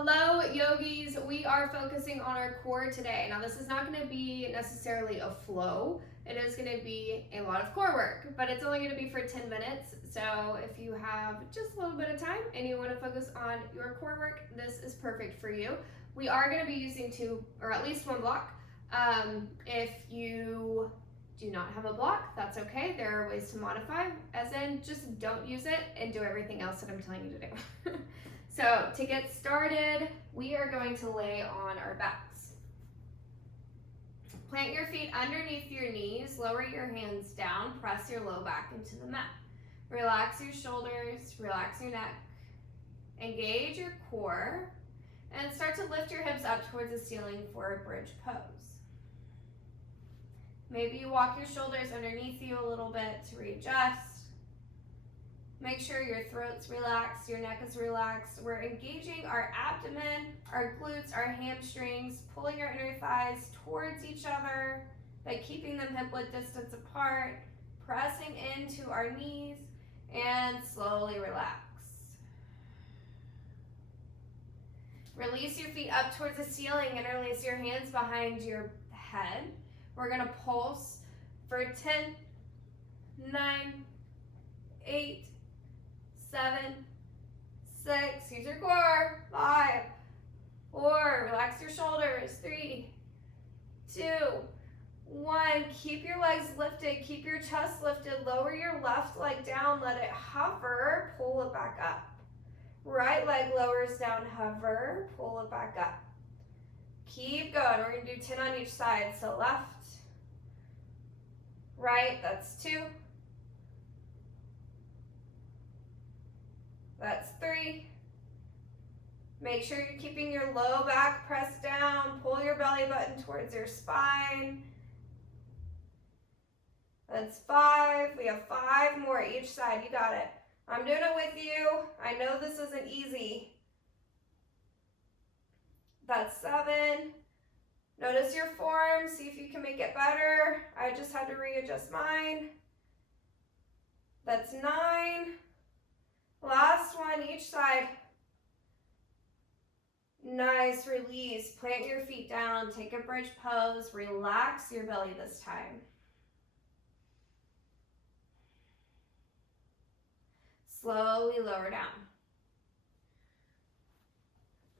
Hello, yogis. We are focusing on our core today. Now, this is not going to be necessarily a flow. It is going to be a lot of core work, but it's only going to be for 10 minutes. So if you have just a little bit of time and you want to focus on your core work, this is perfect for you. We are going to be using two or at least one block. If you do not have a block, that's okay. There are ways to modify, as in just don't use it and do everything else that I'm telling you to do. So to get started, we are going to lay on our backs. Plant your feet underneath your knees, lower your hands down, press your low back into the mat. Relax your shoulders, relax your neck, engage your core, and start to lift your hips up towards the ceiling for a bridge pose. Maybe you walk your shoulders underneath you a little bit to readjust. Make sure your throat's relaxed, your neck is relaxed. We're engaging our abdomen, our glutes, our hamstrings, pulling our inner thighs towards each other by keeping them hip-width distance apart, pressing into our knees, and slowly relax. Release your feet up towards the ceiling, interlace your hands behind your head. We're gonna pulse for 10, 9, 8, 7, 6, use your core, 5, 4, relax your shoulders, 3, 2, 1, keep your legs lifted, keep your chest lifted, lower your left leg down, let it hover, pull it back up. Right leg lowers down, hover, pull it back up. Keep going, we're gonna do 10 on each side, so left, right, that's 2, that's 3. Make sure you're keeping your low back pressed down. Pull your belly button towards your spine. That's 5. We have 5 more each side. You got it. I'm doing it with you. I know this isn't easy. That's 7. Notice your form. See if you can make it better. I just had to readjust mine. That's 9. Last one, each side. Nice, release. Plant your feet down, take a bridge pose, relax your belly this time. Slowly lower down.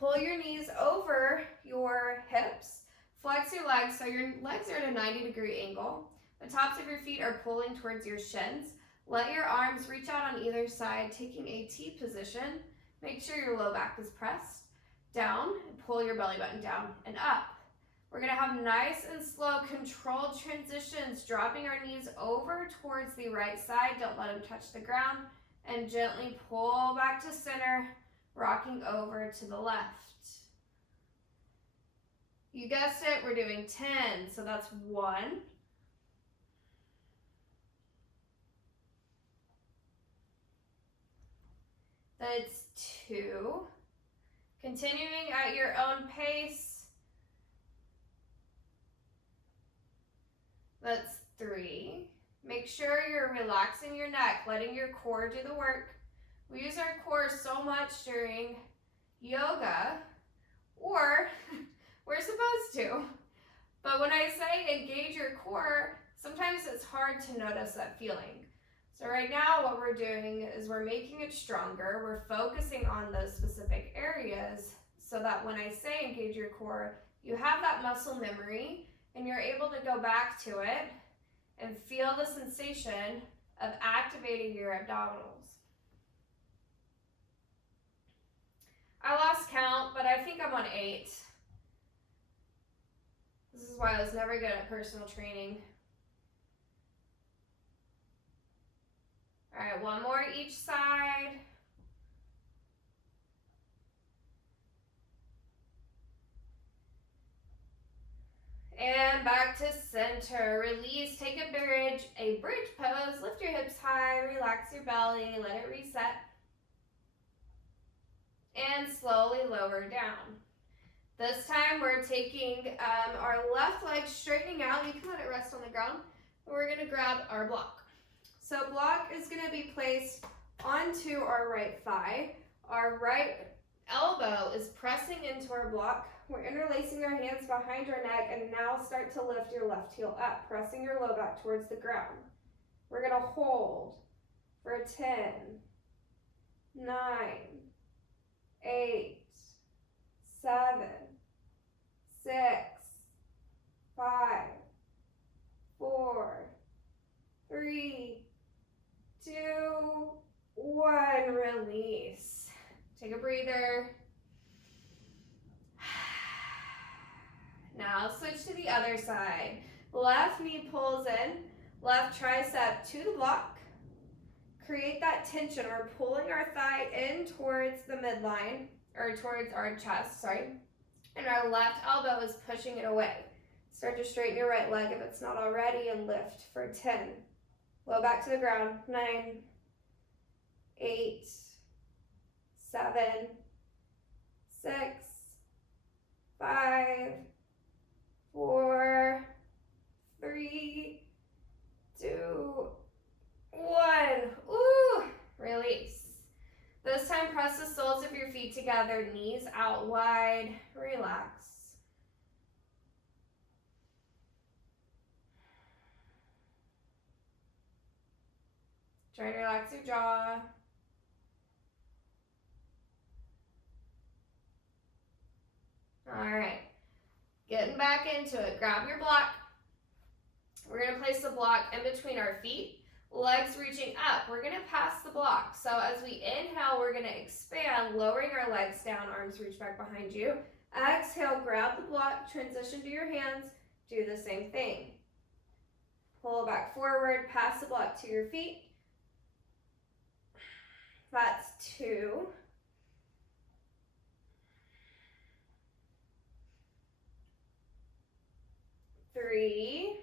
Pull your knees over your hips. Flex your legs so your legs are at a 90-degree angle. The tops of your feet are pulling towards your shins. Let your arms reach out on either side, taking a T position. Make sure your low back is pressed. Down, and pull your belly button down and up. We're gonna have nice and slow controlled transitions, dropping our knees over towards the right side. Don't let them touch the ground. And gently pull back to center, rocking over to the left. You guessed it, we're doing 10, so that's 1. That's 2. Continuing at your own pace. That's 3. Make sure you're relaxing your neck, letting your core do the work. We use our core so much during yoga, or we're supposed to. But when I say engage your core, sometimes it's hard to notice that feeling. So right now what we're doing is we're making it stronger. We're focusing on those specific areas so that when I say engage your core, you have that muscle memory and you're able to go back to it and feel the sensation of activating your abdominals. I lost count, but I think I'm on 8. This is why I was never good at personal training. All right, 1 more each side. And back to center. Release, take a bridge pose. Lift your hips high, relax your belly, let it reset. And slowly lower down. This time we're taking our left leg straightening out. You can let it rest on the ground. And we're gonna grab our block. So block is gonna be placed onto our right thigh. Our right elbow is pressing into our block. We're interlacing our hands behind our neck, and now start to lift your left heel up, pressing your low back towards the ground. We're gonna hold for 10, 9, 8, 7, 6, 5, 4, 3, 2, 1. Release. Take a breather. Now switch to the other side. Left knee pulls in, left tricep to the block. Create that tension. We're pulling our thigh in towards the midline, or towards our chest, sorry. And our left elbow is pushing it away. Start to straighten your right leg if it's not already, and lift for 10. Low back to the ground. 9, 8, 7, 6, 5, 4, 3, 2, 1. Ooh, release. This time, press the soles of your feet together, knees out wide, relax. Try to relax your jaw. All right, getting back into it. Grab your block. We're gonna place the block in between our feet, legs reaching up. We're gonna pass the block. So as we inhale, we're gonna expand, lowering our legs down, arms reach back behind you. Exhale, grab the block, transition to your hands, do the same thing. Pull back forward, pass the block to your feet. That's 2. 3.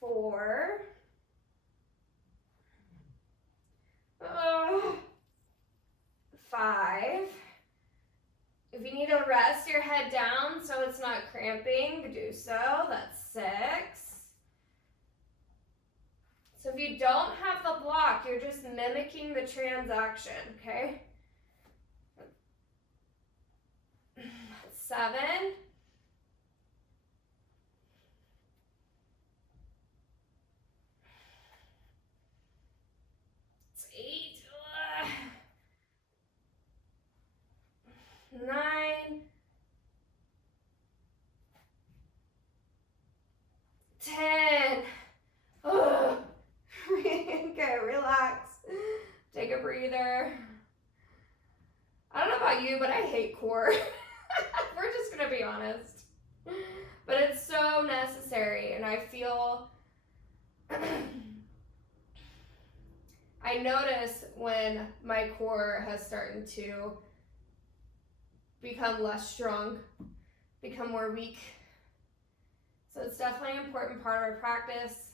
4. 5. If you need to rest your head down so it's not cramping, do so. That's 6. So if you don't have the block, you're just mimicking the transaction, okay? 7. 8. 9. 10. Okay, relax. Take a breather. I don't know about you, but I hate core. We're just gonna be honest. But it's so necessary, and I feel I notice when my core has started to become less strong, become more weak. So it's definitely an important part of our practice,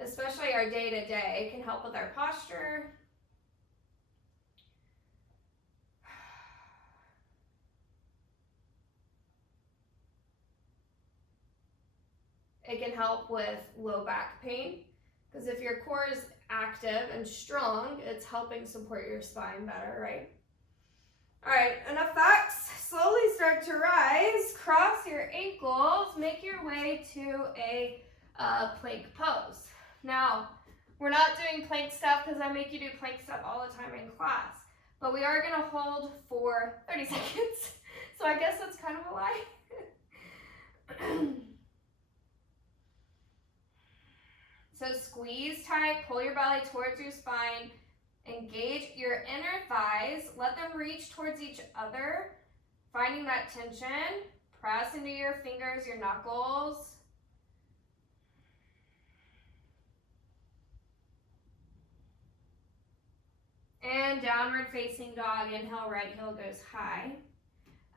especially our day-to-day. It can help with our posture. It can help with low back pain, because if your core is active and strong, it's helping support your spine better, right? All right, enough facts. Slowly start to rise, cross your ankles, make your way to a plank pose. Now, we're not doing plank stuff because I make you do plank stuff all the time in class, but we are gonna hold for 30 seconds. So I guess that's kind of a lie. So squeeze tight, pull your belly towards your spine, engage your inner thighs, let them reach towards each other, finding that tension. Press into your fingers, your knuckles. And downward facing dog. Inhale, right heel goes high.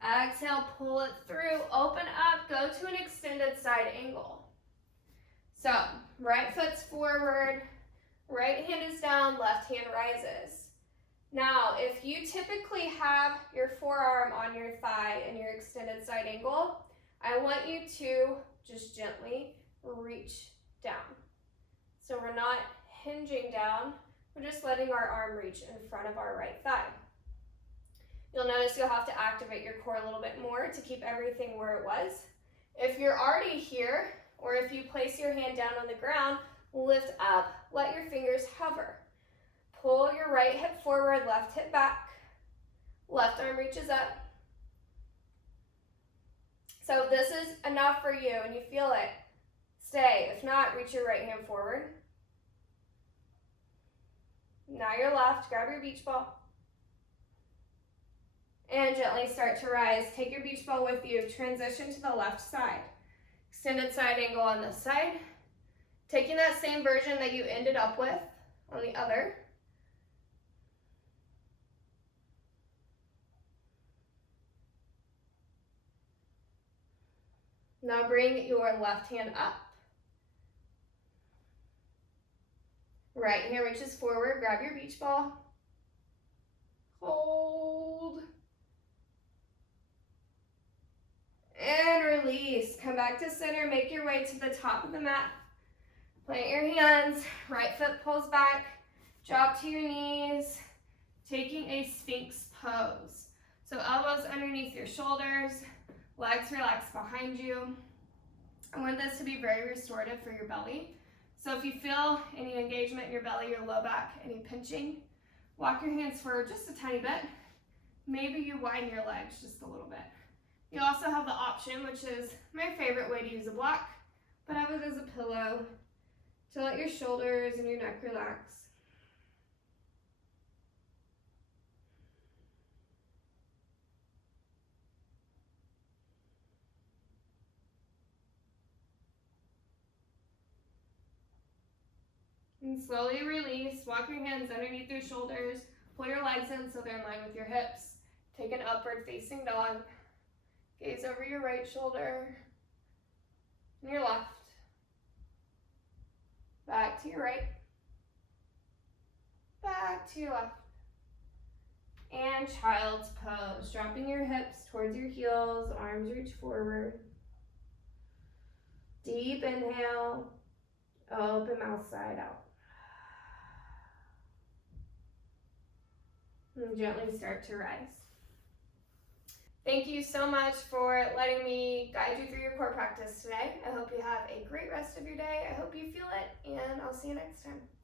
Exhale, pull it through, open up, go to an extended side angle. So, right foot's forward, right hand is down, left hand rises. Now, if you typically have your forearm on your thigh in your extended side angle, I want you to just gently reach down. So we're not hinging down, We're just letting our arm reach in front of our right thigh. You'll notice you'll have to activate your core a little bit more to keep everything where it was. If you're already here, or if you place your hand down on the ground, lift up, let your fingers hover. Pull your right hip forward, left hip back. Left arm reaches up. So if this is enough for you and you feel it, stay. If not, reach your right hand forward. Now your left, grab your beach ball. And gently start to rise. Take your beach ball with you. Transition to the left side. Extended side angle on this side. Taking that same version that you ended up with on the other. Now bring your left hand up. Right hand reaches forward. Grab your beach ball. Hold. And release. Come back to center. Make your way to the top of the mat. Plant your hands. Right foot pulls back. Drop to your knees. Taking a Sphinx pose. So elbows underneath your shoulders. Legs relax behind you. I want this to be very restorative for your belly. So if you feel any engagement in your belly, your low back, any pinching, walk your hands forward just a tiny bit. Maybe you widen your legs just a little bit. You also have the option, which is my favorite way to use a block, but have it as a pillow to let your shoulders and your neck relax. And slowly release. Walk your hands underneath your shoulders. Pull your legs in so they're in line with your hips. Take an upward facing dog. Gaze over your right shoulder and your left. Back to your right. Back to your left. And child's pose. Dropping your hips towards your heels. Arms reach forward. Deep inhale. Open mouth side out. And gently start to rise. Thank you so much for letting me guide you through your core practice today. I hope you have a great rest of your day. I hope you feel it, and I'll see you next time.